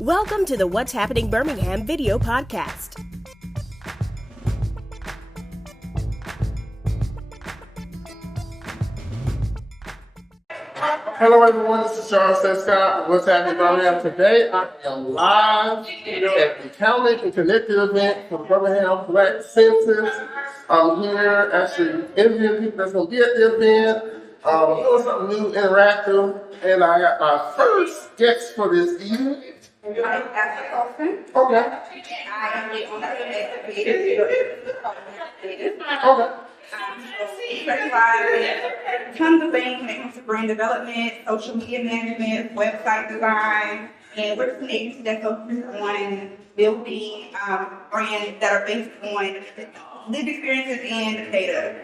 Welcome to the What's Happening Birmingham video podcast. Hello everyone, this is Charles Scott. What's happening Birmingham today? I am live at the County and Connected event for the Birmingham Black Census. I'm here actually interviewing people that's going to be at the event. Doing something new, interactive, and I got my first guest for this evening. Okay. Okay. Tons of things when it comes to brand development, social media management, website design, and we're connected that focus on building brands that are based on lived experiences and data.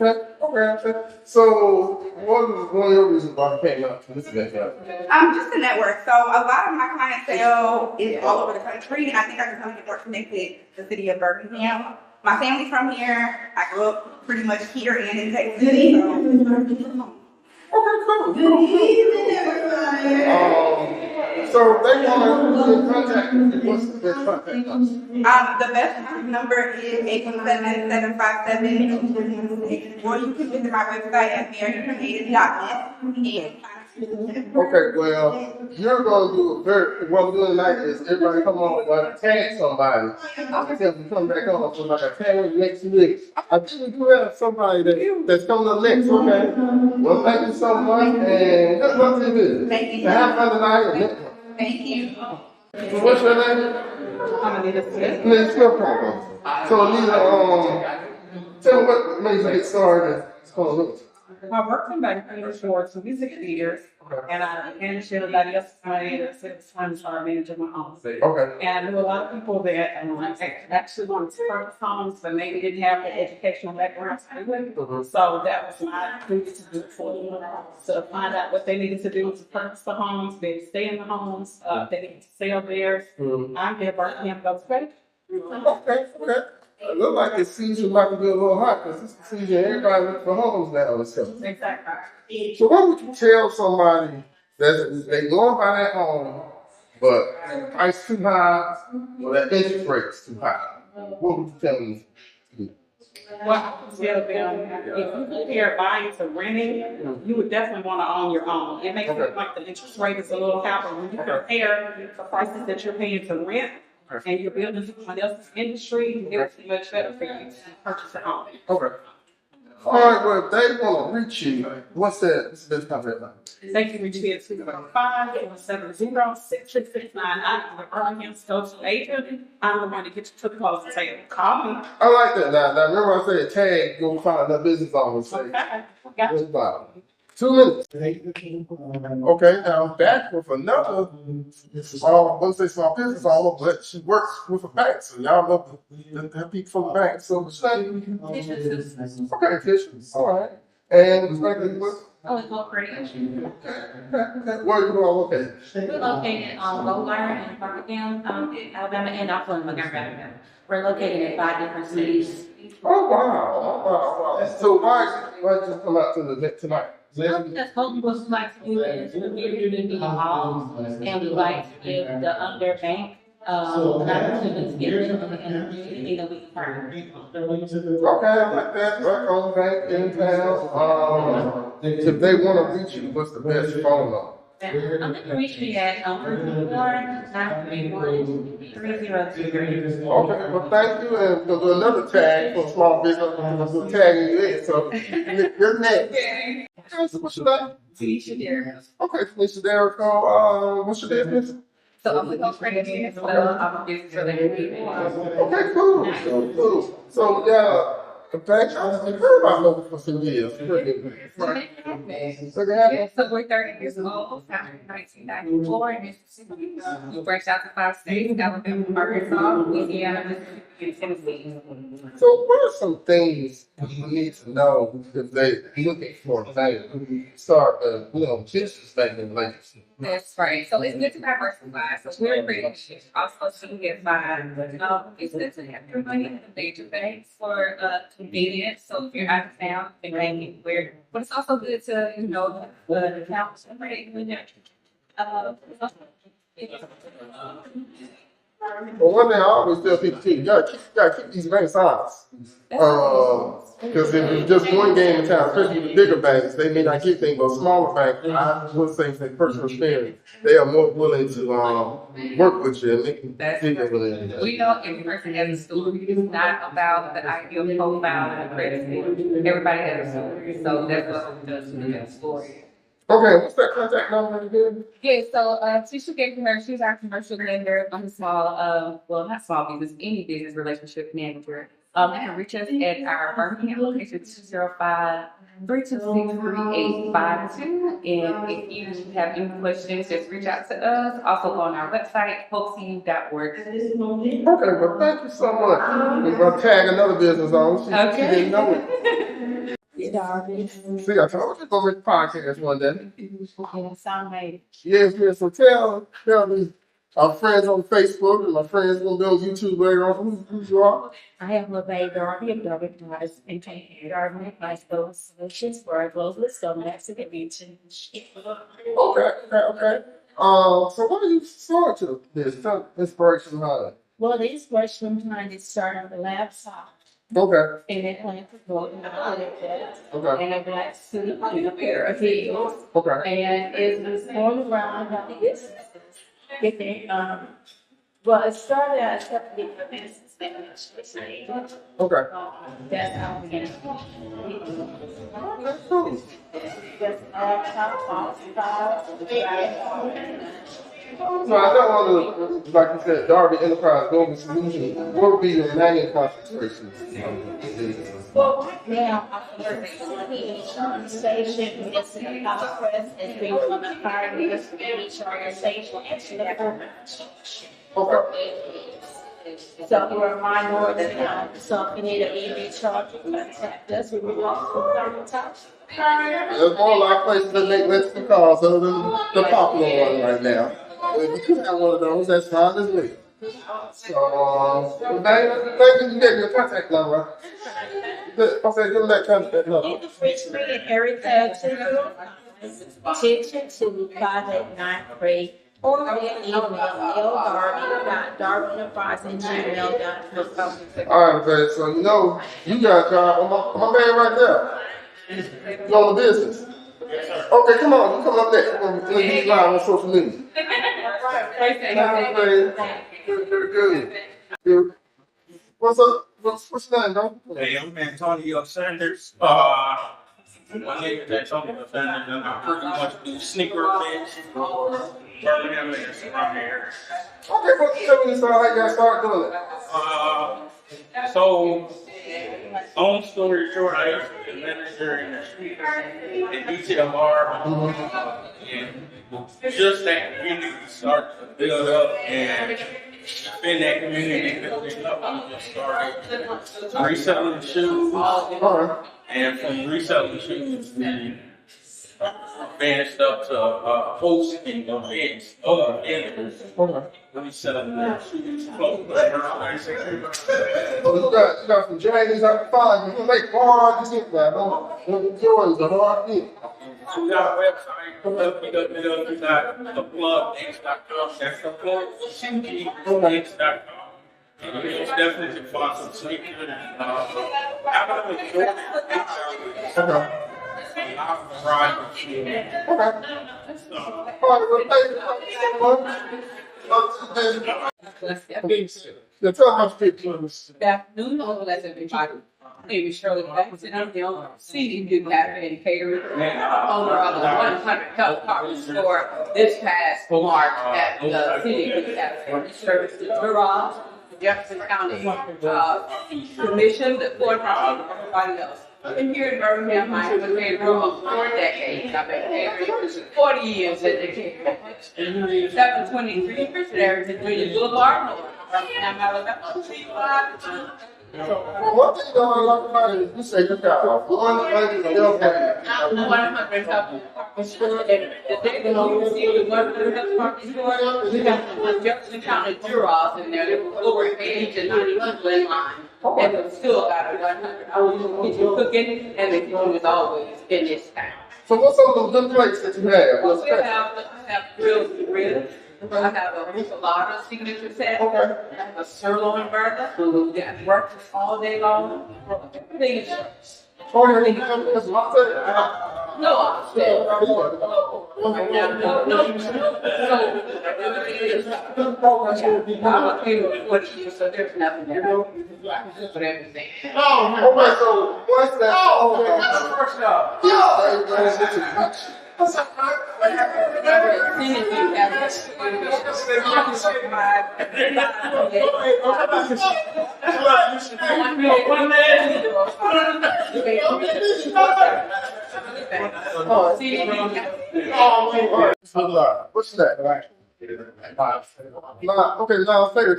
Okay. So, what was one of your reasons why you came out to this event? Just a network. So, a lot of my clientele is all over the country, and I think I can get more connected to the city of Birmingham. My family's from here. I grew up pretty much here and in Texas City. So. Okay, cool. Good evening, everybody. So they want to get in contact with you. What's the best contact us? The best number is 817-757-2266. Or you can visit my website at marycreative.net. Okay, well, you're going to do what I'm doing tonight is everybody come on and tag somebody. I tell them to come back on for like a tag next week. I do have somebody that's coming up next, okay? Well, thank you so much, and good luck to you. Thank you. Have fun tonight. Thank you. So what's your name? I'm Anita Smith. Anita Smith. So Anita, tell me what made you get started. I worked in banking for 26 years, and I managed everybody else's finance. It was time to start managing my own. Okay. And I knew a lot of people that actually wanted to purchase homes, but maybe didn't have the educational background to do it. So that was my duty to do for them, to find out what they needed to do to purchase the homes, then stay in the homes, they needed to sell theirs. I'm here, Birmingham, goes back. Okay. It looks like this season might be a little hot because this is the season everybody looks for homes now. So. Exactly. So what would you tell somebody that they going to buy that home, but the price too high or that interest rate's too high? What would you tell them to do? Well, I would tell them, if you compare buying to renting, you would definitely want to own your own. It makes it look like the interest rate is a little high, but when you compare the prices that you're paying to rent, and you're building someone else's industry, it's much better for you to purchase a home. Okay. All right, well, if they want to reach you, what's the contact line? They can reach me at 215-470-6669. I'm the Birmingham social agent. I'm the one that gets you to the closing table. Call me. I like that. Now remember I said tag, you'll find that business owner. Okay, got you. 2 minutes. Okay, now I'm back with another small business owner, but she works with a bank. So y'all know the people from the bank. So what's that? Okay, Fisher. All right. And what's that? Oh, it's all pretty. Where are you all located? We're located on Lowline in Birmingham, Alabama, and also in Montgomery. We're located in 5 different cities. Oh, wow. So why did you come out to the event tonight? Because what we like to do is we're doing the halls, and we like to give the underbanked an opportunity to get into the community that we can partner. Okay, I like that. Black owned bank in town. If they want to reach you, what's the best phone number? I'm going to reach me at 331-931-3023. Okay, well, thank you. And we'll do another tag for small business. We'll tag you in. So, you're next. So what's your name? Felicia Derrick. Okay, Felicia Derrick. What's your business? So I'm with Credit as well. I'm a business related. Okay, cool. So, yeah. In fact, I've heard about Local for some years. Pretty good. Right. So we're 30 years old, founded in 1994 in Mississippi. We branched out to 5 states: Alabama, Arkansas, Louisiana, Mississippi, and Tennessee. So what are some things you need to know if they're looking for a start business banking relationship? That's right. So it's good to diversify. So we're pretty much also to get by. It's good to have your money in the major banks for convenience. So if you're out of town, you can make it where. But it's also good to the accounts and But one thing I always tell people too, you gotta keep these banks honest. Because if it's just one game in town, especially the bigger banks, they may not get things, but smaller banks, I would say from personal experience, they are more willing to work with you and make deals with it. We know every person has a story. It's not about the ideal profile and the credit score. Everybody has a story, so that's what we does with that story. Okay, what's that contact number again? Yeah, so Tisha gave her, she's our commercial lender on the small, well, not small business, any business relationship manager. You can reach us at our Birmingham location 205-326-3852. And if you have any questions, just reach out to us. Also on our website, hopecu.org. Okay, well, thank you so much. I'm gonna tag another business on. She didn't know it. See, I told you go make a podcast one day. Yes, yes. So tell me, our friends on Facebook and my friends gonna be on YouTube later on who you are. I am LaVey Darby of Darby Price and Darby Price Global Solutions for our globalist on Mexican region. Okay. So what are you starting to this inspiration behind? Well, the inspiration behind it started on the laptop. Okay. And it went to go in the Okay. and a black suit and a pair of heels. Okay. And it was going around how the businesses get their, well, it started out as something for business management. Okay. That's how we get it. Okay, cool. Just laptop, So I don't want to, like you said, Darby Enterprise Global Solutions. What would be your main concentration? well, right now, I work at the organization, it's in the press, it's been one of the pioneers of each organization, actually. Okay. So we're a minority now, so if you need an EV charger, contact us, we will also talk. There's more a lot of places that make electric cars other than the popular one right now. If you could have one of those, that's fine as well. So, thank you. You gave me a contact number. Okay, give me that contact number. You can reach me at area code 222-5893 or via email ldarby.darbyenterprise@gmail.com. All right, babe. So you got my man right there. You on the business? Okay, come on. You come up next. We're going to be live on social media. Good. What's up? What's your name, bro? Hey, I'm Antonio Sanders. My name is Antonio Sanders, and I pretty much do sneaker events for Birmingham and around here. Okay, well, tell me how you got started doing it. So, long story short, I used to be a manager in the street in DTLR, and just that community started to build up, and in that community building up, we just started reselling shoes, and from reselling shoes, we advanced up to hosting events, vendors. We selling their shoes, clothes, Oh, you got some James out the fine. You make hard to get that. Don't Jordan's a hard thing. We got a website, www.theplugx.com. That's the plugx.com. It's definitely fun some sneakers. I don't enjoy it. Okay. I've tried to see it. Okay. All right, well, thank you so much. Yeah, tell us people. Good afternoon, all that's everybody. My name is Shirley Jackson. I'm the owner of CD Good Cafe and Catering, owner of the 100 Health Department store this past March at the CD Good Cafe. We service the Durham, Jefferson County Commission, the Court of everybody else. I've been here in Birmingham, I have been here for 4 decades. I've been catering for 40 years at the catering. 723 Christian Virginia Boulevard, Birmingham, Alabama. One thing that I like about it is you say you got 100 health care. 100 health department store, and the day that you see the 100 health department store, we got the Jefferson County Duras in there. They were over age and 91 line. And we still got a 100. I was in the kitchen cooking, and the kitchen was always in this town. So what's some of the good plates that you have? We have grilled ribs. I have a enchilada signature set. Okay. I have a sirloin burger. Got breakfast all day long. Everything is service. Oh, you're going to have this latte? No, I'm still. I'm a king of 40 years, so there's nothing there. But everything. Oh, okay, so what's that? What's that? Okay, now say it.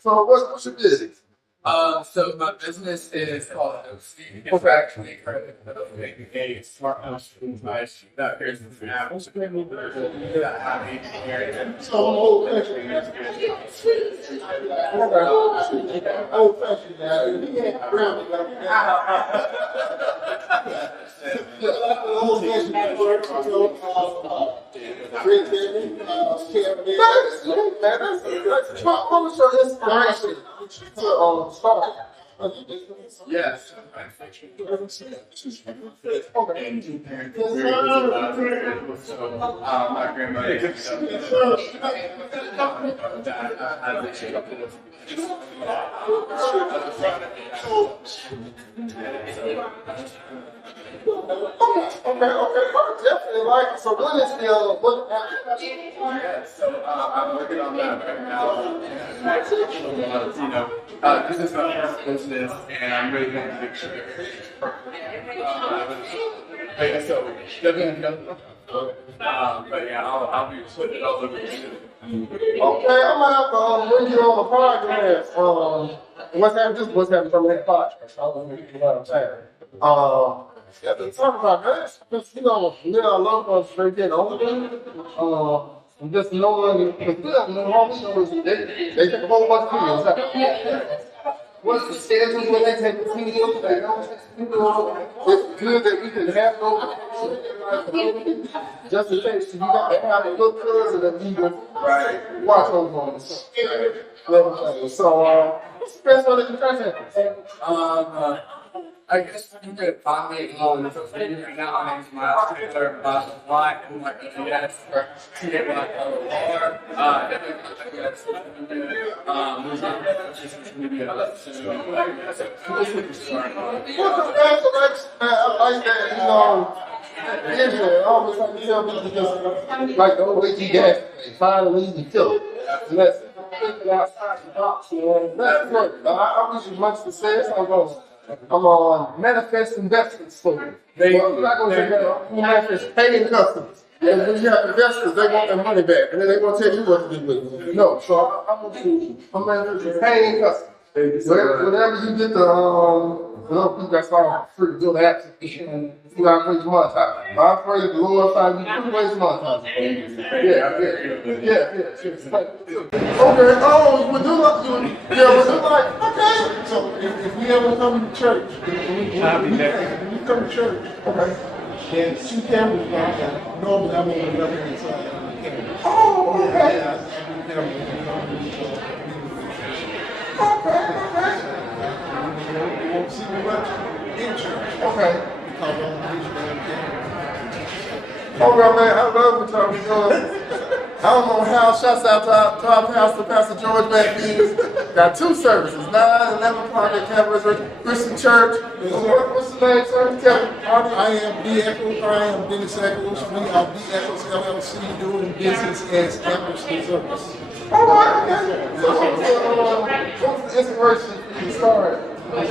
So what's your business? So my business is called OC. It's actually currently a smart home device that appears in the app. That have area. So old fashioned. Old fashioned. Yes. My grandmother. Okay, definitely like it. So what is the Yes, so I'm working on that right now. This is my first business, and I'm really going to make sure it's perfect. So definitely go. But yeah, I'll be putting it all over the city. Okay, I'm gonna have to bring you on the podcast. What's happening from that podcast? You know what I'm saying? Yeah, been talking about that. Because, I love us straight getting older. And just knowing, because they take a whole bunch of videos. What's the schedule when they take the videos? They don't take the videos. It's good that we can have those. Just in case you got to have a good cousin that you can watch those ones. So, what's the best one that you try to I guess you could find me on social media right now. My name's Miles Taylor. Like and like yes, or to get my car. Definitely contact me at social media. There's not social media. congratulations, man. I like that, I always like to tell people just like the old way gas, find a reason to kill it. And that's thinking outside the box, man. That's great. I wish you much success. I'm on manifest investments for you. We're not going to say that. Manifest paying customers. And when you have investors, they want their money back, and then they want to tell you what to do with it. No, so I'm manifest paying customers. Whatever you get you guys all free to build apps and you got to raise monetize. I pray the Lord find you to raise monetize. Yeah. Okay, we do like, okay. So if we ever come to church, when you come to church, okay, then 2 cameras down. Normally I'm on the left hand side of the camera. Oh, okay. You won't see me much in church. Okay. Because I'm preaching down camera. All right, man. I love what y'all doing. I don't know how. Shouts out to our pastor, Pastor George Matthews. Got 2 services, 9 and 11 o'clock at Calvary Christian Church. What's the name, sir? I am D. Echols. I am Dennis Echols. We are D. Echols LLC doing business as Amherst Service. All right, okay. What's the inspiration for you to start? Well,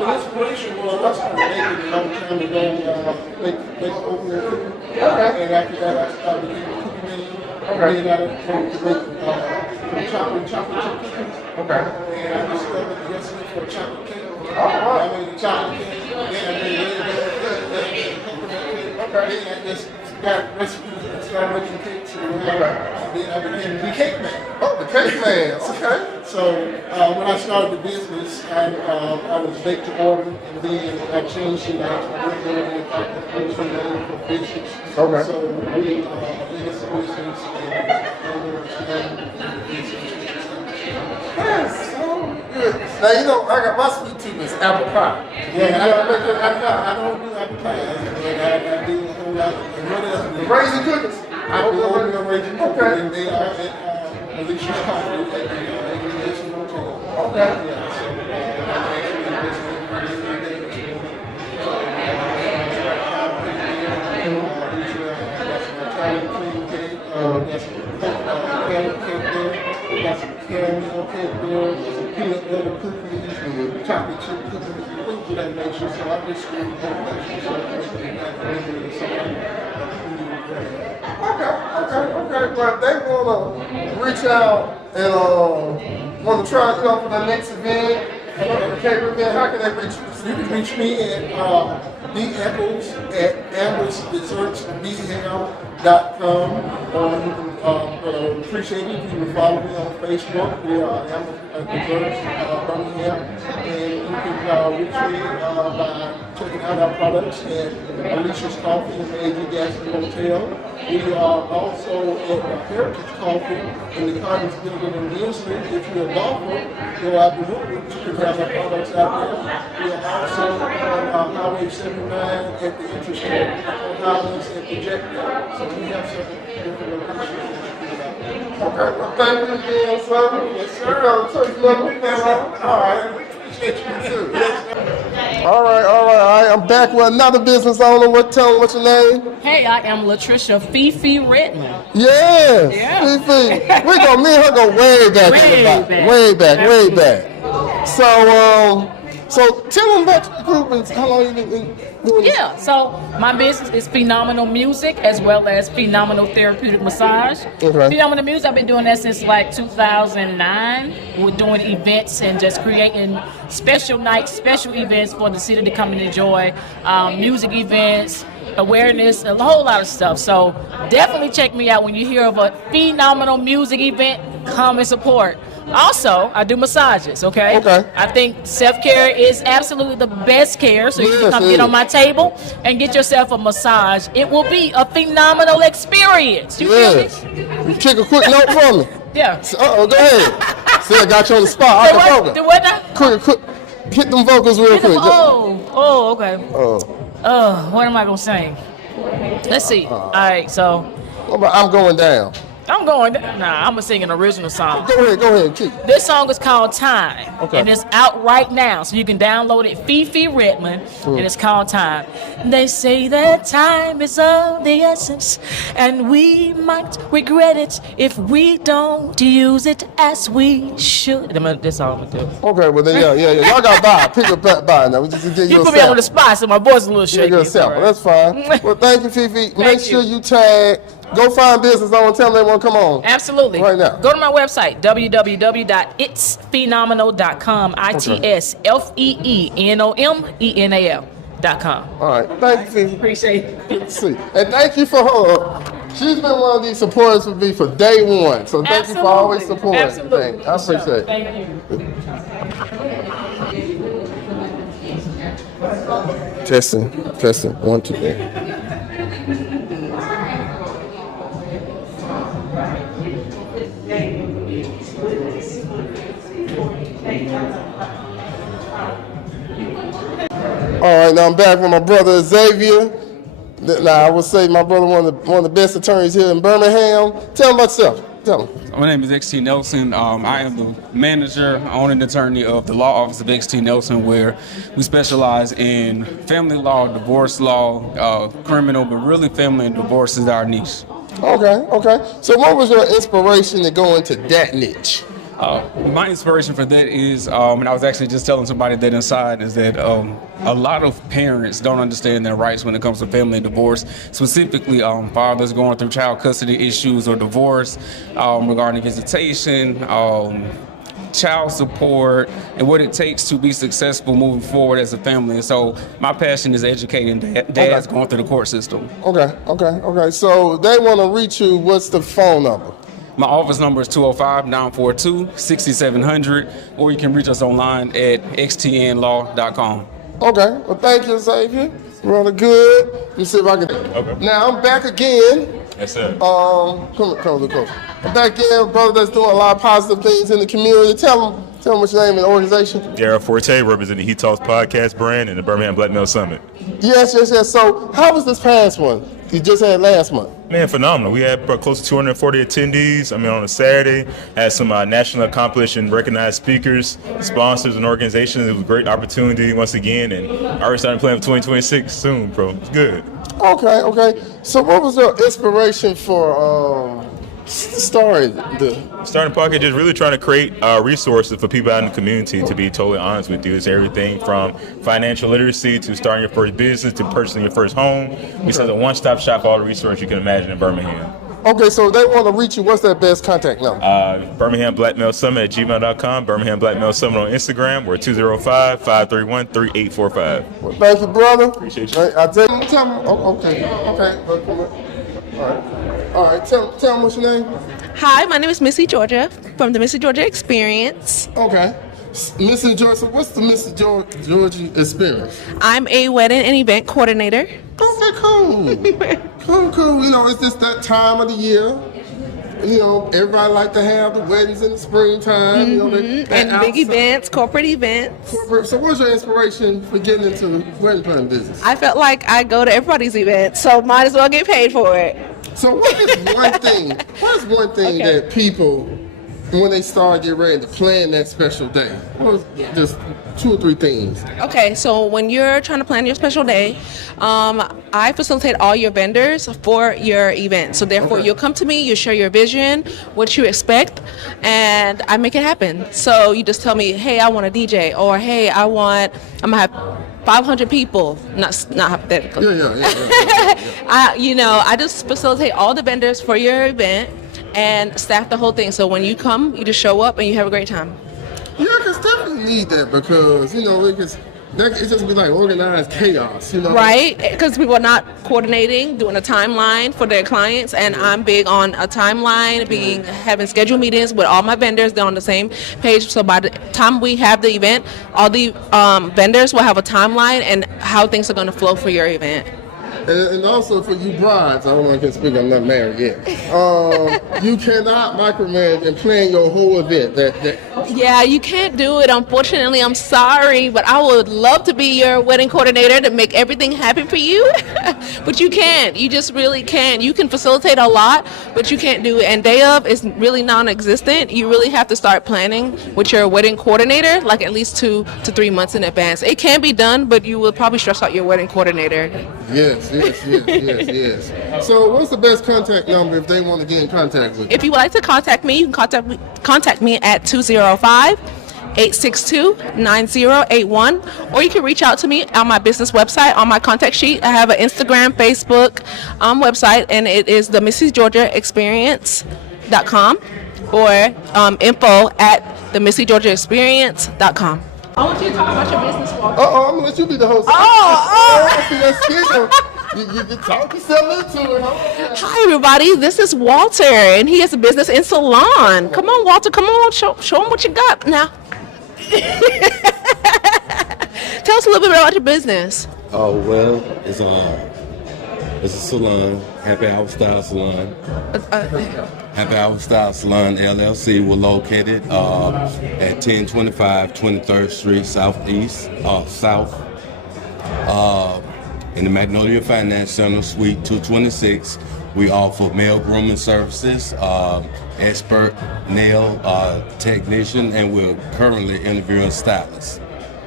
the inspiration was I started making a long time ago, make oatmeal cookies. And after that, I started making cookie menu. And then I wanted to make chocolate chip cookies. And I discovered the recipe for chocolate cake. I made the chocolate cake. Then I made the coconut cake. Then I just got recipes and started making cakes. And then I became the cake man. Oh, the cake man. Okay. So when I started the business, I was baked to order, and then I changed it out to regular for business. Okay. So we business, Now, you know, I got my sweet tooth is apple pie. Yeah, I don't do apple pie, but I do a whole lot of Raisin cookies. I do oatmeal raisin cookies, Okay. and they are at Alicia's Coffee at the Aviation Hotel. Okay. Yeah, so that's my Italian cream cake. That's carrot cake there. Got some caramel cake there. Some peanut butter cookies, chocolate chip cookies, things of that nature. So I just screwed the whole nature. So Okay. But they wanna reach out and wanna try, you know, for the next event, the cater event. How can they reach you? you can reach me at DEccles@AmbersDessertsBHL.com. You can appreciate it if you would follow me on Facebook. We are Amber Desserts Birmingham, and you can reach me by checking out our products at Alicia's Coffee in the AG Gaston Hotel. We are also at Heritage Coffee in the Commons Building in Winsley. If you're a golfer, go out to Woodward, you can have our products out there. We are also on Highway 79 at the Interstate Highways at the Jet Dept. So we have several different locations. Okay, well, thank you again, sir. Yes, sir. So you love me, all right. Appreciate you too. All right. I'm back with another business owner. Tell them what's your name. Hey, I am Latricia Fifi Redmond. Yes, Yeah. Fifi. Me and her go way back. Way back. So tell them about your group and how long you been doing this. Yeah, so my business is Phenomenal Music as well as Phenomenal Therapeutic Massage. Okay. Phenomenal Music, I've been doing that since like 2009. We're doing events and just creating special nights, special events for the city to come and enjoy. Music events, awareness, a whole lot of stuff. So definitely check me out when you hear of a Phenomenal Music event. Come and support. Also, I do massages, okay? Okay. I think self-care is absolutely the best care, so you can come get on my table and get yourself a massage. It will be a phenomenal experience. You feel me? You kick a quick note for me. Yeah. Go ahead. See, I got you on the spot. Do what now? Quick. Hit them vocals real quick. Okay. What am I going to sing? Let's see. All right, so. I'm going down. I'm going. Nah, I'm gonna sing an original song. Go ahead. Keep. This song is called Time, okay. And it's out right now, so you can download it. Fifi Redmond, and it's called Time. They say that time is of the essence, and we might regret it if we don't use it as we should. That's all I'm gonna do. Okay, well then, yeah. Y'all got by. Pick up by now. We just give you put me on the spot, so my voice is a little shaky. Right. That's fine. Well, thank you, Fifi. Make sure you tag. Go find business on. Tell them they want to come on. Absolutely. Right now. Go to my website, www.itsphenomenal.com. ITSFEENOMENAL.com. All right. Thank you, Fifi. Appreciate it. Good to see. And thank you for her. She's been one of these supporters for me for day one. So thank you for always supporting. Absolutely. I appreciate it. Thank you. Testing. 1, 2, 3. All right, now I'm back with my brother Xavier. Now I would say my brother one of the best attorneys here in Birmingham. Tell him about yourself. Tell him. My name is XT Nelson. I am the manager, owner, and attorney of the law office of XT Nelson, where we specialize in family law, divorce law, criminal, but really family and divorce is our niche. Okay. So what was your inspiration to go into that niche? My inspiration for that is, and I was actually just telling somebody that inside, is that a lot of parents don't understand their rights when it comes to family and divorce, specifically fathers going through child custody issues or divorce, regarding visitation, child support, and what it takes to be successful moving forward as a family. And so my passion is educating dads going through the court system. Okay. So they want to reach you. What's the phone number? My office number is 205-942-6700, or you can reach us online at xtnlaw.com. Okay. Well, thank you, Xavier. Rather good. Let me see if I can. Okay. Now I'm back again. Yes, sir. Come a little closer. I'm back again, brother. That's doing a lot of positive things in the community. Tell Tell me what's your name and organization. Darryl Forte, representing He Talks podcast brand and the Birmingham Black Male Summit. Yes. So how was this past one? You just had last month. Man, phenomenal. We had close to 240 attendees. On a Saturday, had some national accomplished and recognized speakers, sponsors, and organizations. It was a great opportunity once again, and I already started playing for 2026 soon, bro. It's good. Okay. So what was your inspiration for starting Pocket? Just really trying to create resources for people out in the community. To be totally honest with you, it's everything from financial literacy to starting your first business to purchasing your first home. We said a one-stop shop for all the resources you can imagine in Birmingham. Okay, so if they want to reach you, what's their best contact number? Birmingham Black Male Summit at gmail.com, Birmingham Black Male Summit on Instagram. We're 205-531-3845. Well, thank you, brother. Appreciate you. Tell me. Okay. All right. Tell me what's your name. Hi, my name is Missy Georgia from the Missy Georgia Experience. Okay. Missy Georgia, so what's the Missy Georgia Experience? I'm a wedding and event coordinator. Okay, cool. Cool. It's just that time of the year. Everybody like to have the weddings in the springtime. And big events, corporate events. So what's your inspiration for getting into the wedding planning business? I felt like I go to everybody's event, so might as well get paid for it. So what is one thing that people, when they start getting ready to plan that special day, just 2 or 3 things? Okay, so when you're trying to plan your special day, I facilitate all your vendors for your event. So therefore, you'll come to me, you share your vision, what you expect, and I make it happen. So you just tell me, hey, I want a DJ, or hey, I'm gonna have 500 people, not hypothetically. I just facilitate all the vendors for your event and staff the whole thing. So when you come, you just show up and you have a great time. Yeah, because definitely need that because, it just be like organized chaos, Right, because people are not coordinating, doing a timeline for their clients, and I'm big on a timeline, having scheduled meetings with all my vendors. They're on the same page, so by the time we have the event, all the vendors will have a timeline and how things are going to flow for your event. And also for you brides, I don't know if I can speak, I'm not married yet. You cannot micromanage and plan your whole event. Yeah, you can't do it. Unfortunately, I'm sorry, but I would love to be your wedding coordinator to make everything happen for you. But you can't. You just really can't. You can facilitate a lot, but you can't do it. And day of is really non-existent. You really have to start planning with your wedding coordinator, like at least 2 to 3 months in advance. It can be done, but you will probably stress out your wedding coordinator. Yes. So what's the best contact number if they want to get in contact with you? If you would like to contact me, you can contact me at 205-862-9081, or you can reach out to me on my business website. On my contact sheet, I have an Instagram, Facebook website, and it is the MissyGeorgiaExperience.com or info@themissyGeorgiaExperience.com. I want you to talk about your business, Walter. I'm going to let you be the host. You talk yourself into it. Hi, everybody. This is Walter, and he has a business in salon. Come on, Walter. Come on. Show him what you got now. Tell us a little bit about your business. Well, it's a salon, Happy Hour Style Salon. Happy Hour Style Salon, LLC. We're located at 1025 23rd Street South. In the Magnolia Finance Center, Suite 226. We offer male grooming services, expert nail technician, and we're currently interviewing stylists.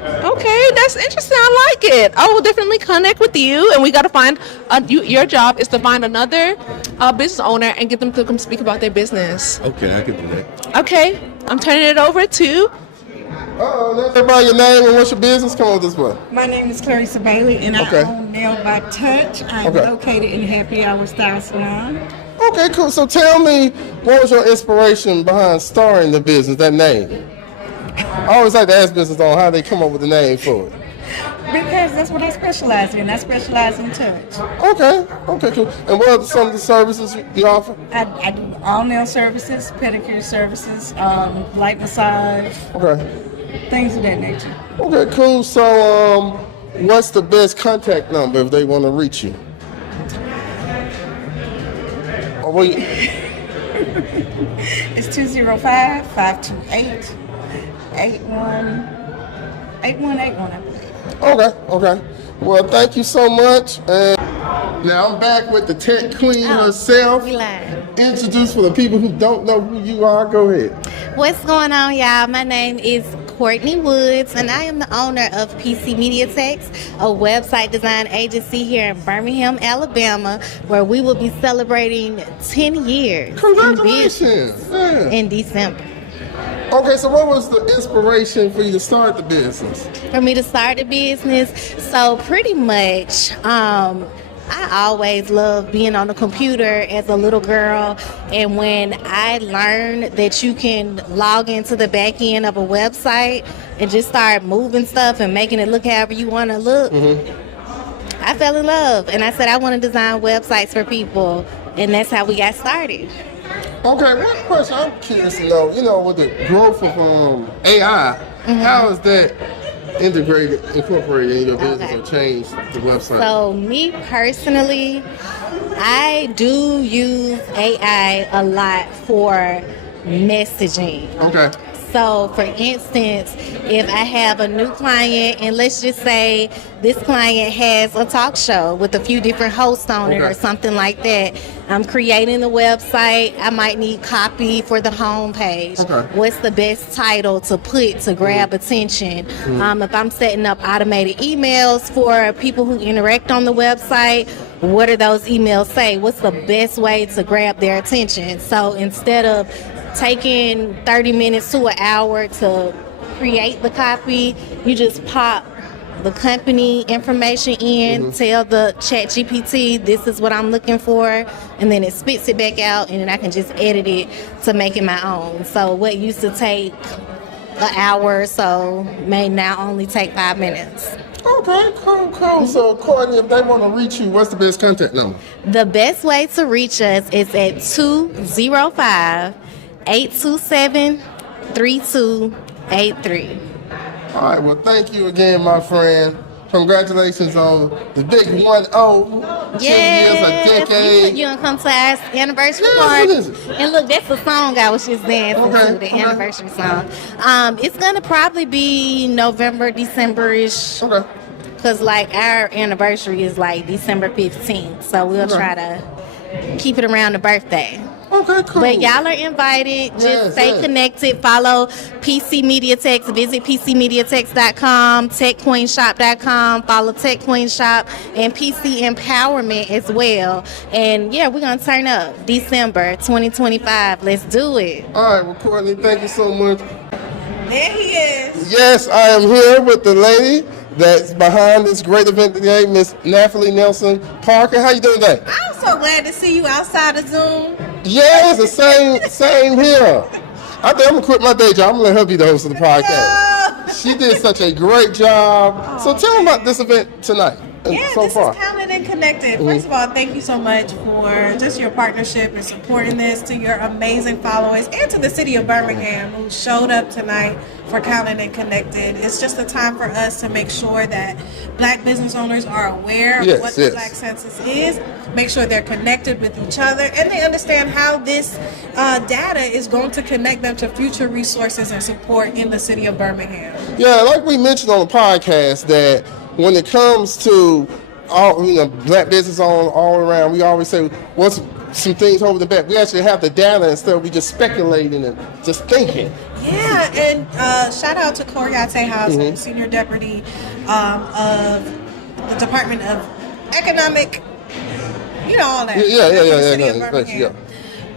Okay, that's interesting. I like it. I will definitely connect with you, and we got to find your job is to find another business owner and get them to come speak about their business. Okay, I can do that. Okay, I'm turning it over to. Let everybody your name and what's your business? Come on this way. My name is Clarissa Bailey, and I own Nail by Touch. I'm located in Happy Hour Style Salon. Okay, cool. So tell me, what was your inspiration behind starting the business, that name? I always like to ask business owners how they come up with the name for it. Because that's what I specialize in. I specialize in touch. Okay, cool. And what are some of the services you offer? I do all nail services, pedicure services, light massage. Okay. Things of that nature. Okay, cool. So, what's the best contact number if they want to reach you? It's 205-528 8181, I believe. Okay. Well, thank you so much. And now I'm back with the tech queen herself. Introduce for the people who don't know who you are. Go ahead. What's going on, y'all? My name is Courtney Woods, and I am the owner of PC Media Techs, a website design agency here in Birmingham, Alabama, where we will be celebrating 10 years. Congratulations! In December. Okay, so what was the inspiration for you to start the business? For me to start the business, so pretty much, I always loved being on the computer as a little girl, and when I learned that you can log into the back end of a website and just start moving stuff and making it look however you want to look, I fell in love, and I said I want to design websites for people, and that's how we got started. Okay, one question I'm curious to know, with the growth of AI, how is that incorporated in your business or changed the website? So me personally, I do use AI a lot for messaging. Okay. So for instance, if I have a new client, and let's just say this client has a talk show with a few different hosts on it or something like that, I'm creating the website. I might need copy for the homepage. What's the best title to put to grab attention? If I'm setting up automated emails for people who interact on the website, what do those emails say? What's the best way to grab their attention? So instead of taking 30 minutes to an hour to create the copy, you just pop the company information in, tell the ChatGPT, this is what I'm looking for, and then it spits it back out, and then I can just edit it to make it my own. So what used to take an hour or so may now only take 5 minutes. Okay, cool. So, Courtney, if they want to reach you, what's the best contact number? The best way to reach us is at 205-827-3283. All right, well, thank you again, my friend. Congratulations on the big 1-0. 10 years, a decade. You gonna come to our anniversary party? What is it? And look, that's the song I was just dancing to, the anniversary song. It's gonna probably be November, December-ish. Okay. Cause like our anniversary is like December 15th, so we'll try to keep it around the birthday. Okay, cool. But y'all are invited. Just stay connected. Follow PC Media Techs. Visit PCMediaTechs.com, TechQueenShop.com. Follow Tech Queen Shop and PC Empowerment as well. And yeah, we're going to turn up December 2025. Let's do it. All right, well, Courtney, thank you so much. There he is. Yes, I am here with the lady that's behind this great event today, Miss Nathalie Nelson Parker. How you doing today? I'm so glad to see you outside of Zoom. Yes, the same here. I think I'm gonna quit my day job. I'm gonna let her be the host of the podcast. She did such a great job. So tell me about this event tonight. This is Counted and Connected. First of all, thank you so much for just your partnership and supporting this, to your amazing followers, and to the city of Birmingham who showed up tonight for Counted and Connected. It's just a time for us to make sure that Black business owners are aware of what the Black Census is, make sure they're connected with each other, and they understand how this data is going to connect them to future resources and support in the city of Birmingham. Yeah, like we mentioned on the podcast, that when it comes to all Black business all around, we always say, what's some things over the back? We actually have the data instead of we just speculating and just thinking. Yeah, and shout out to Coriate Hauser, Senior Deputy of the Department of Economic, all that. Yeah.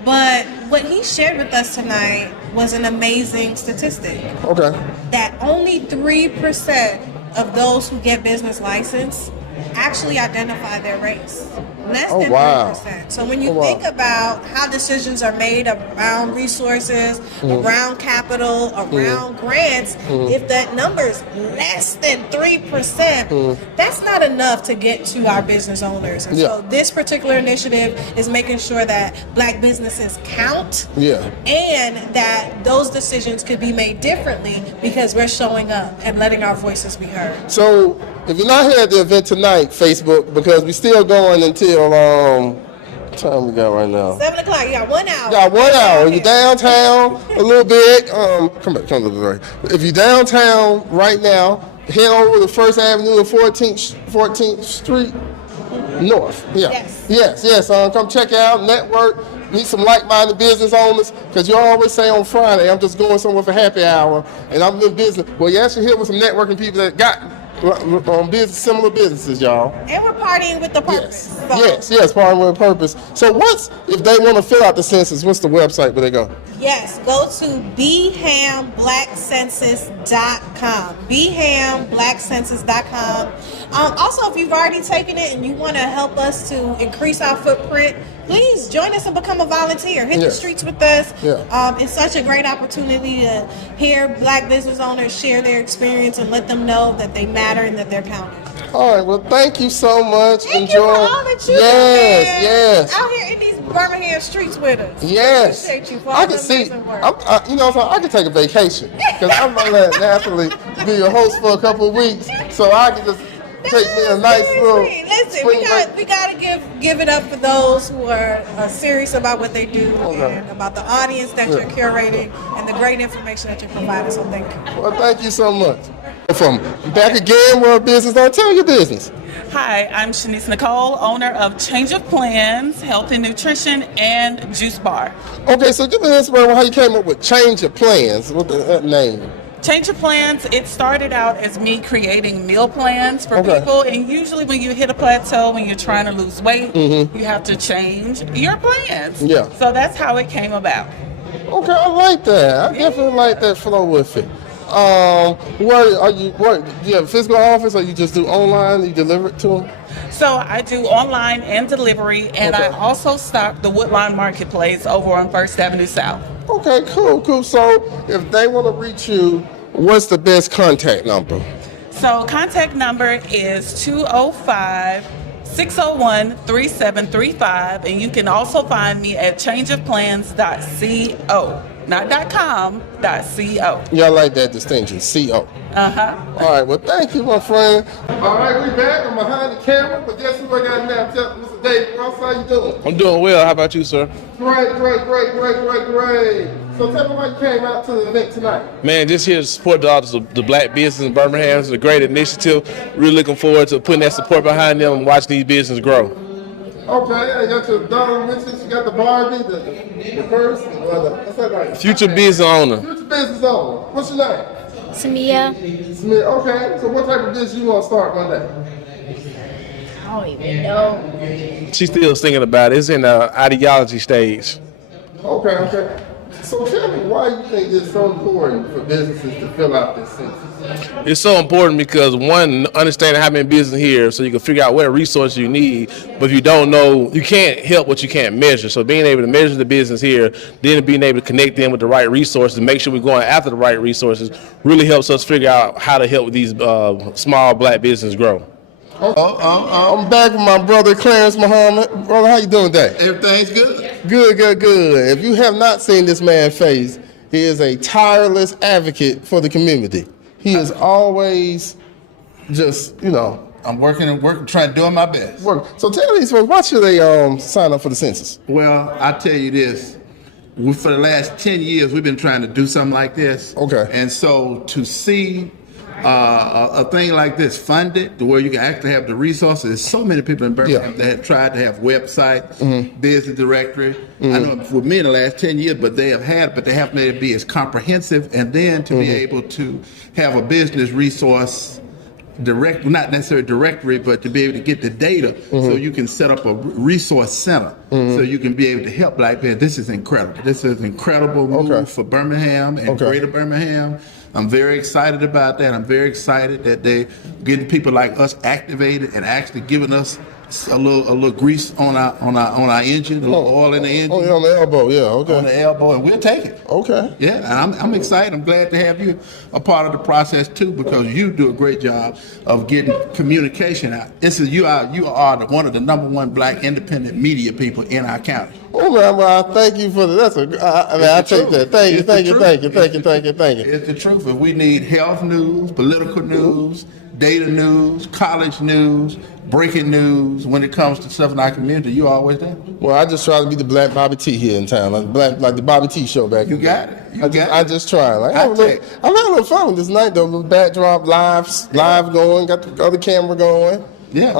But what he shared with us tonight was an amazing statistic. Okay. That only 3% of those who get business license actually identify their race. Less than 3%. So when you think about how decisions are made around resources, around capital, around grants, if that number is less than 3%, that's not enough to get to our business owners. And so this particular initiative is making sure that Black businesses count, and that those decisions could be made differently because we're showing up and letting our voices be heard. So if you're not here at the event tonight, Facebook, because we're still going until What time we got right now? 7 o'clock. You got 1 hour. You got 1 hour. You're downtown a little bit. Come to the right. If you're downtown right now, head over to First Avenue and 14th Street North. Yeah. Yes. Come check it out, network, meet some like-minded business owners, because you always say on Friday, I'm just going somewhere for happy hour, and I'm in business. Well, you actually here with some networking people that got similar businesses, y'all. And we're partying with the purpose. Yes, partying with a purpose. So if they want to fill out the census, what's the website where they go? Yes, go to BHAMBlackCensus.com. BHAMBlackCensus.com. Also, if you've already taken it and you want to help us to increase our footprint, please join us and become a volunteer. Hit the streets with us. It's such a great opportunity to hear Black business owners share their experience and let them know that they matter and that they're counted. All right, well, thank you so much. Thank you for all that you do, man. Yes. Out here in these Birmingham streets with us. Yes. I appreciate you for I all can the see, amazing work. I can take a vacation, because I'm going to naturally be your host for a couple of weeks, so I can just take me a nice little Listen, we gotta give it up for those who are serious about what they do and about the audience that you're curating and the great information that you're providing. So thank you. Well, thank you so much. From back again, World Business. Don't tell your business. Hi, I'm Shanice Nicole, owner of Change of Plans, Health and Nutrition, and Juice Bar. Okay, so give me an inspiration on how you came up with Change of Plans. What that name? Change of Plans, it started out as me creating meal plans for people, and usually when you hit a plateau, when you're trying to lose weight, you have to change your plans. Yeah. So that's how it came about. Okay, I like that. I definitely like that flow with it. Where are you? Do you have a physical office, or you just do online? You deliver it to them? So I do online and delivery, and I also stock the Woodlawn Marketplace over on First Avenue South. Okay, cool. So if they want to reach you, what's the best contact number? So contact number is 205-601-3735, and you can also find me at changeofplans.co. Not .com, .co. Yeah, I like that distinction, CO. All right, well, thank you, my friend. All right, we back. I'm behind the camera, but guess who I got now? Mr. Dave Ross, how you doing? I'm doing well. How about you, sir? Great. So tell me why you came out to the event tonight. Man, just here to support the Black business in Birmingham. It's a great initiative. Really looking forward to putting that support behind them and watching these businesses grow. Okay, I got your daughter Richard, you got the Barbie, the purse, what's that like? Future business owner. Future business owner. What's your name? Samia. Okay, so what type of business you want to start one day? I don't even know. She's still thinking about it. It's in the ideology stage. Okay. So tell me why you think it's so important for businesses to fill out this census? It's so important because, one, understanding how many businesses here so you can figure out what resources you need. But if you don't know, you can't help what you can't measure. So being able to measure the business here, then being able to connect them with the right resources and make sure we're going after the right resources really helps us figure out how to help these small Black businesses grow. I'm back with my brother Clarence Muhammad. Brother, how you doing today? Everything's good. Good. If you have not seen this man's face, he is a tireless advocate for the community. He is always just, I'm working, trying to do my best. So tell these folks, why should they sign up for the census? Well, I tell you this. For the last 10 years, we've been trying to do something like this. Okay. And so to see a thing like this funded, to where you can actually have the resources. There's so many people in Birmingham that have tried to have websites, business directory. I know for me in the last 10 years, but they haven't made it be as comprehensive, and then to be able to have a business resource not necessarily directory, but to be able to get the data so you can set up a resource center so you can be able to help Black people. This is incredible. This is an incredible move for Birmingham and Greater Birmingham. I'm very excited about that. I'm very excited that they're getting people like us activated and actually giving us a little grease on our engine, a little oil in the engine. On the elbow, yeah, okay. On the elbow, and we'll take it. Okay. Yeah, and I'm excited. I'm glad to have you a part of the process too, because you do a great job of getting communication out. You are one of the #1 Black independent media people in our county. Oh man, well, thank you for that. I take that. Thank you. It's the truth. If we need health news, political news, data news, college news, breaking news. When it comes to stuff in our community, you always there. Well, I just try to be the Black Bobby T here in town, like the Bobby T show back. You got it. I just try. Like, I'm having a little fun with this night though. Little backdrop, live going. Got the other camera going. Yeah.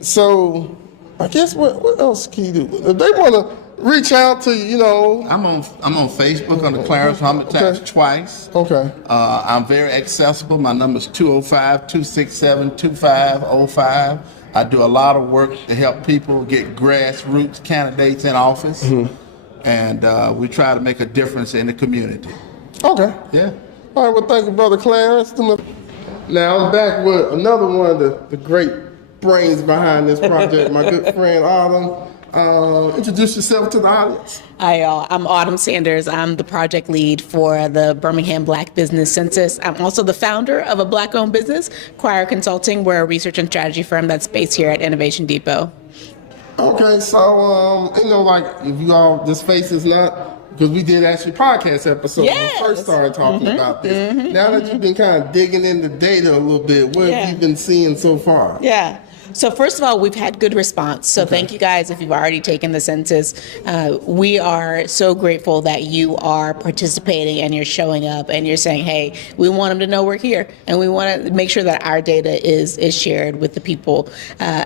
So I guess what else can you do? If they want to reach out to you, I'm on Facebook under Clarence Muhammad Tax twice. Okay. I'm very accessible. My number is 205-267-2505. I do a lot of work to help people get grassroots candidates in office, and we try to make a difference in the community. Okay. Yeah. All right. Well, thank you, Brother Clarence. Now I'm back with another one of the great brains behind this project, my good friend Autumn. Introduce yourself to the audience. Hi, y'all. I'm Autumn Sanders. I'm the project lead for the Birmingham Black Business Census. I'm also the founder of a Black-owned business, Choir Consulting. We're a research and strategy firm that's based here at Innovation Depot. Okay, so like if you all, this face is not. Because we did actually podcast episode when we first started talking about this. Now that you've been kind of digging into data a little bit, what have you been seeing so far? Yeah. So first of all, we've had good response. So thank you guys if you've already taken the census. We are so grateful that you are participating and you're showing up and you're saying, hey, we want them to know we're here and we want to make sure that our data is shared with the people.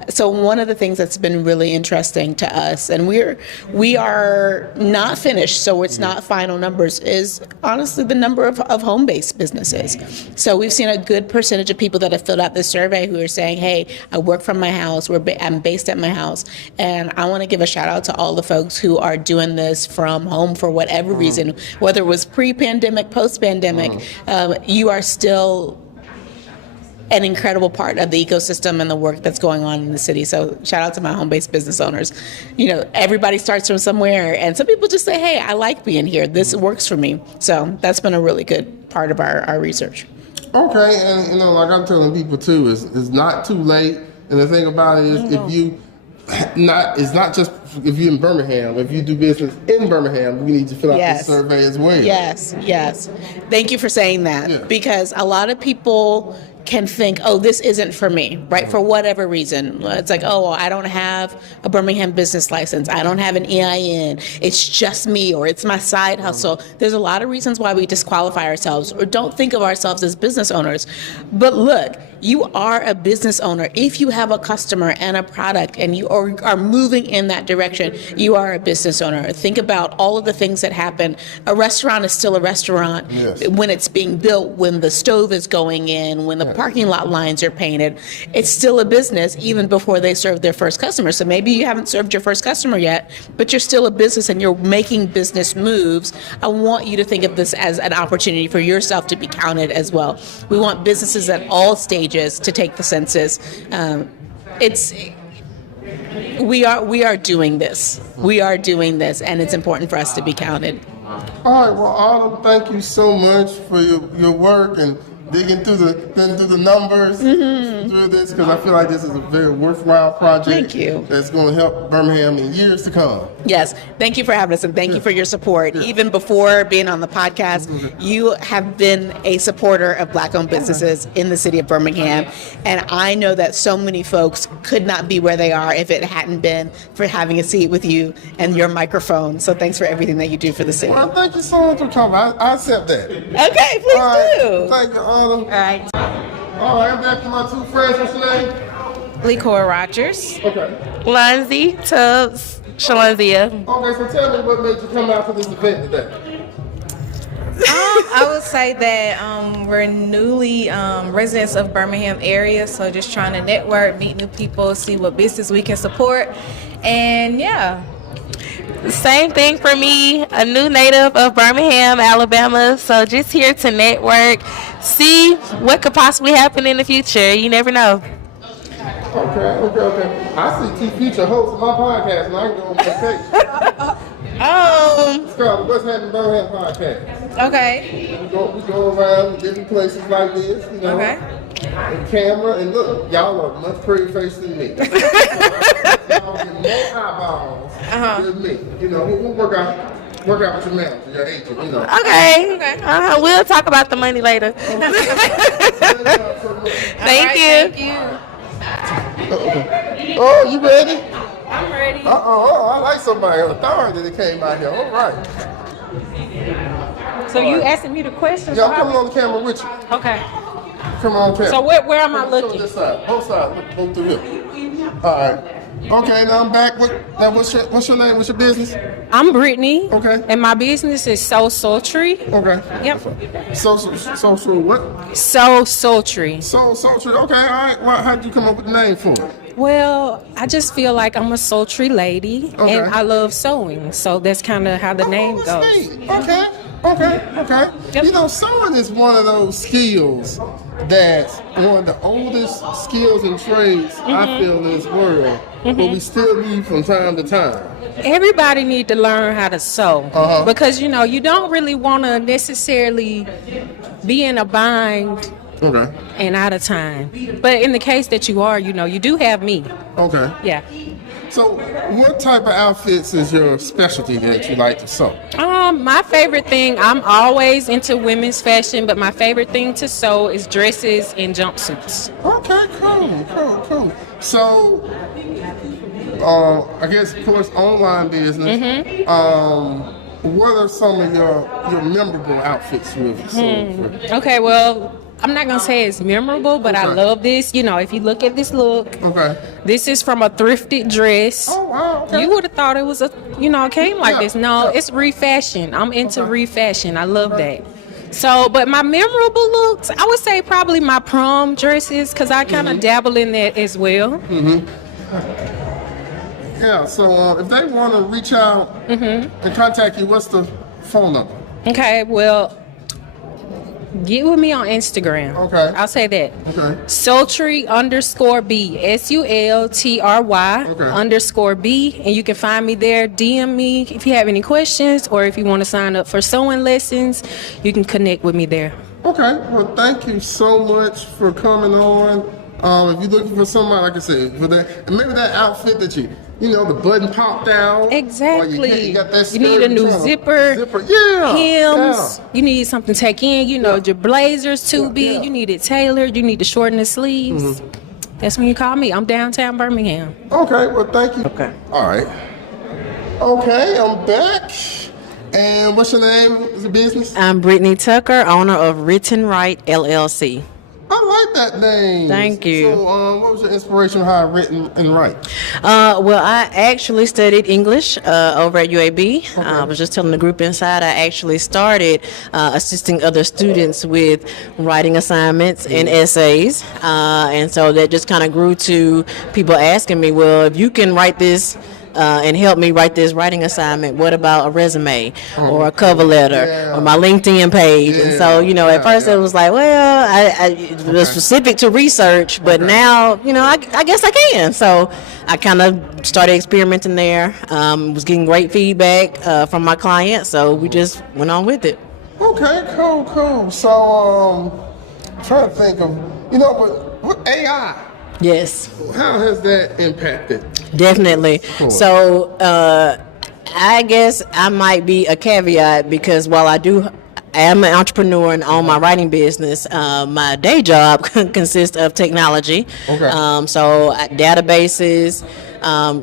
So one of the things that's been really interesting to us, and we are not finished, so it's not final numbers, is honestly the number of home-based businesses. So we've seen a good percentage of people that have filled out this survey who are saying, hey, I work from my house, I'm based at my house, and I want to give a shout out to all the folks who are doing this from home for whatever reason, whether it was pre-pandemic, post-pandemic, you are still an incredible part of the ecosystem and the work that's going on in the city. So shout out to my home-based business owners. Everybody starts from somewhere, and some people just say, hey, I like being here. This works for me. So that's been a really good part of our research. Okay, and like I'm telling people too, it's not too late. And the thing about it is, it's not just if you're in Birmingham. If you do business in Birmingham, we need to fill out this survey as well. Yes. Thank you for saying that, because a lot of people can think, oh, this isn't for me, right? For whatever reason. It's like, oh, well, I don't have a Birmingham business license. I don't have an EIN. It's just me, or it's my side hustle. There's a lot of reasons why we disqualify ourselves or don't think of ourselves as business owners. But look, you are a business owner. If you have a customer and a product and you are moving in that direction, you are a business owner. Think about all of the things that happen. A restaurant is still a restaurant when it's being built, when the stove is going in, when the parking lot lines are painted. It's still a business even before they serve their first customer. So maybe you haven't served your first customer yet, but you're still a business and you're making business moves. I want you to think of this as an opportunity for yourself to be counted as well. We want businesses at all stages to take the census. We are doing this. We are doing this, and it's important for us to be counted. All right. Well, Autumn, thank you so much for your work and digging through the numbers through this, because I feel like this is a very worthwhile project. Thank you. That's going to help Birmingham in years to come. Yes, thank you for having us, and thank you for your support. Even before being on the podcast, you have been a supporter of Black-owned businesses in the city of Birmingham, and I know that so many folks could not be where they are if it hadn't been for having a seat with you and your microphone. So thanks for everything that you do for the city. Well, thank you so much for coming. I accept that. Okay, please do. Thank you, Autumn. All right. All right, I'm back to my two friends. What's your name? Licor Rogers. Okay. Lunzi Tubbs Shalonzia. Okay, so tell me what made you come out for this event today. I would say that we're newly residents of Birmingham area, so just trying to network, meet new people, see what business we can support, and yeah. Same thing for me, a new native of Birmingham, Alabama, so just here to network, see what could possibly happen in the future. You never know. Okay. I see T Future hosts my podcast, and I can go on vacation. It's called the What's Happening Birmingham podcast. Okay. We go around different places like this, Okay. And camera, and look, y'all are much prettier face than me. Y'all get more eyeballs than me. We'll work out. Work out with your manager, your agent, you know. Okay. We'll talk about the money later. Thank you. Oh, you ready? I'm ready. I like somebody on authority that came out here. All right. So you asking me the questions? Yeah, I'm coming on the camera with you. Okay. Come on camera. So where am I looking? This side. Both sides. Look through here. All right. Okay, now I'm back. What's your name? What's your business? I'm Brittany. Okay. And my business is So Sultry. Okay. Yep. So what? So Sultry. So Sultry. Okay, all right. Well, how did you come up with the name for it? Well, I just feel like I'm a sultry lady, Okay. and I love sewing, so that's kind of how the name goes. Okay. You know, sewing is one of those skills that's one of the oldest skills and trades I feel in this world, but we still need from time to time. Everybody need to learn how to sew because you know you don't really want to necessarily be in a bind and out of time. But in the case that you are, you know, you do have me. Okay. Yeah. So, what type of outfits is your specialty that you like to sew? My favorite thing, I'm always into women's fashion, but my favorite thing to sew is dresses and jumpsuits. Okay, cool. So, I guess, of course, online business. What are some of your memorable outfits you've sewn? Okay, well, I'm not gonna say it's memorable, but I love this. You know, if you look at this look, this is from a thrifted dress. Oh wow! Okay. You would have thought it was came like this. No, it's refashion. I'm into refashion. I love that. So, but my memorable looks, I would say probably my prom dresses, because I kind of dabble in that as well. Yeah. So, if they want to reach out and contact you, what's the phone number? Okay. Well, get with me on Instagram. Okay. I'll say that. Okay. Sultry_B. SULTRY_B. And you can find me there. DM me if you have any questions or if you want to sign up for sewing lessons, you can connect with me there. Okay. Well, thank you so much for coming on. If you're looking for somebody, like I said, for that, and maybe that outfit that the button popped out. Exactly. You got that skirt need a new zipper. Yeah. Hems. You need something to take in. You know, your blazer's too big. You need it tailored. You need to shorten the sleeves. That's when you call me. I'm downtown Birmingham. Okay. Well, thank you. Okay. All right. Okay, I'm back. And what's your name? Is the business? I'm Brittany Tucker, owner of Written Right LLC. I like that name. Thank you. So, what was your inspiration behind Written and Right? Well, I actually studied English over at UAB. I was just telling the group inside, I actually started assisting other students with writing assignments and essays. And so that just kind of grew to people asking me, well, if you can write this and help me write this writing assignment, what about a resume or a cover letter or my LinkedIn page? And so, at first it was like, well, I was specific to research, but now, I guess I can. So I kind of started experimenting there, was getting great feedback from my clients, so we just went on with it. Okay, cool. So, I'm trying to think of, but with AI, yes. How has that impacted? Definitely. Cool. So I guess I might be a caveat because while I am an entrepreneur and own my writing business, my day job consists of technology. Okay. So databases,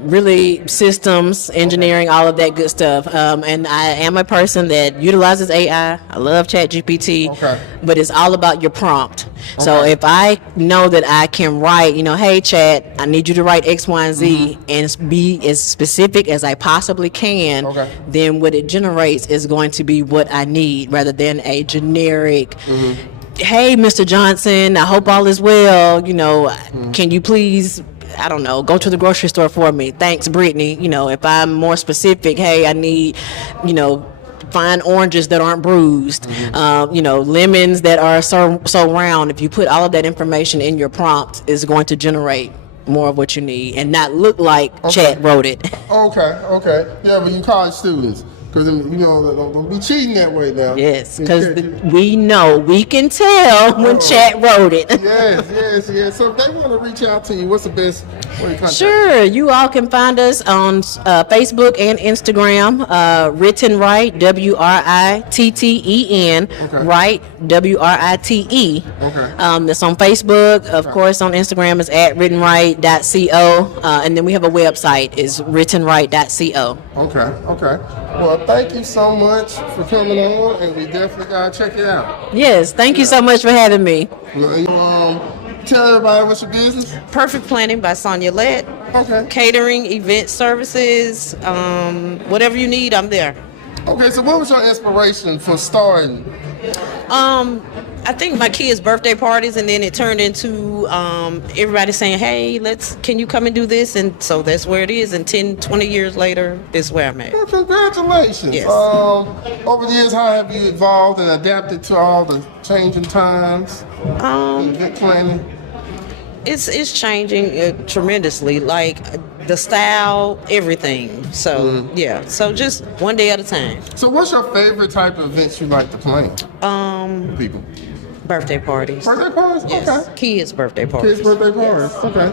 really systems, engineering, all of that good stuff. And I am a person that utilizes AI. I love ChatGPT, but it's all about your prompt. So if I know that I can write, hey Chat, I need you to write X, Y, and Z and be as specific as I possibly can, then what it generates is going to be what I need rather than a generic, hey Mr. Johnson, I hope all is well, can you please, I don't know, go to the grocery store for me. Thanks, Brittany. If I'm more specific, hey, I need, fine oranges that aren't bruised, lemons that are so round. If you put all of that information in your prompt, it's going to generate more of what you need and not look like Chat wrote it. Okay. Yeah, but you college students, Because, don't be cheating that way now. Yes, because we know, we can tell when chat wrote it. Yes. So if they want to reach out to you, what's the best way to contact? Sure, you all can find us on Facebook and Instagram, Written Right, WRITTEN, Right, WRITE. That's on Facebook. Of course, on Instagram is at writtenright.co, and then we have a website, is writtenright.co. Okay. Well, thank you so much for coming on, and we definitely gotta check it out. Yes, thank you so much for having me. Tell everybody what's your business. Perfect Planning by Sonia Lett. Catering, event services, whatever you need, I'm there. Okay, so what was your inspiration for starting? I think my kids' birthday parties, and then it turned into everybody saying, hey, can you come and do this? And so that's where it is. And 10, 20 years later, this is where I'm at. Well, congratulations. Yes. Over the years, how have you evolved and adapted to all the changing times? Event planning? It's changing tremendously, like the style, everything. So, so just one day at a time. So what's your favorite type of events you like to plan? People. Birthday parties. Birthday parties? Yes. Okay. Kids' birthday parties. Kids' birthday parties. Yes. Okay.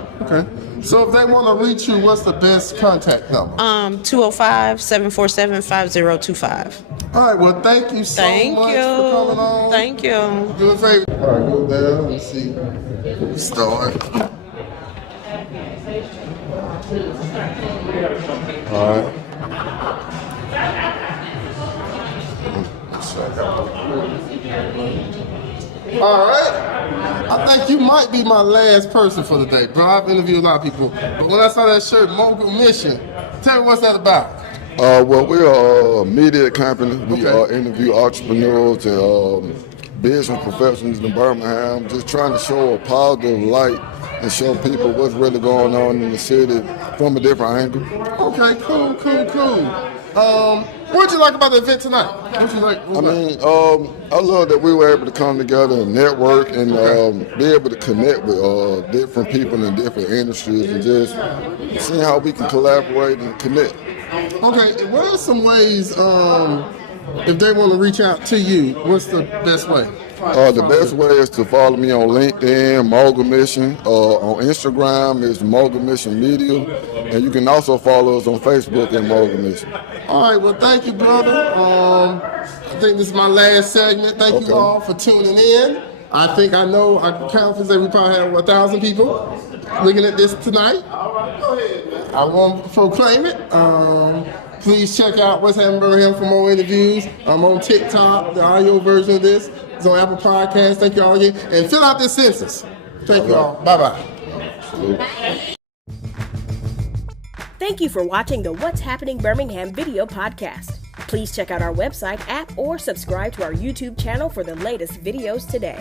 So if they want to reach you, what's the best contact number? 205-747-5025. All right, well, thank you so much for coming on. Thank you. Do a favor. All right, go down and see. We start. All right. All right. I think you might be my last person for the day, bro. I've interviewed a lot of people, but when I saw that shirt, Mogul Mission, tell me what's that about? Well, we are a media company. We interview entrepreneurs and business professionals in Birmingham, just trying to show a positive light and show people what's really going on in the city from a different angle. Okay, cool. What did you like about the event tonight? What you like? I love that we were able to come together and network and be able to connect with different people in different industries and just see how we can collaborate and connect. Okay, what are some ways, if they want to reach out to you, what's the best way? The best way is to follow me on LinkedIn, Mogul Mission. On Instagram is Mogul Mission Media. And you can also follow us on Facebook at Mogul Mission. All right, well, thank you, brother. I think this is my last segment. Thank you all for tuning in. I think I count that we probably have 1,000 people looking at this tonight. I won't proclaim it. Please check out What's Happening Birmingham for more interviews. I'm on TikTok, the audio version of this. It's on Apple Podcasts. Thank you all again. And fill out this census. Thank you all. Bye-bye. Thank you for watching the What's Happening Birmingham video podcast. Please check out our website, app, or subscribe to our YouTube channel for the latest videos today.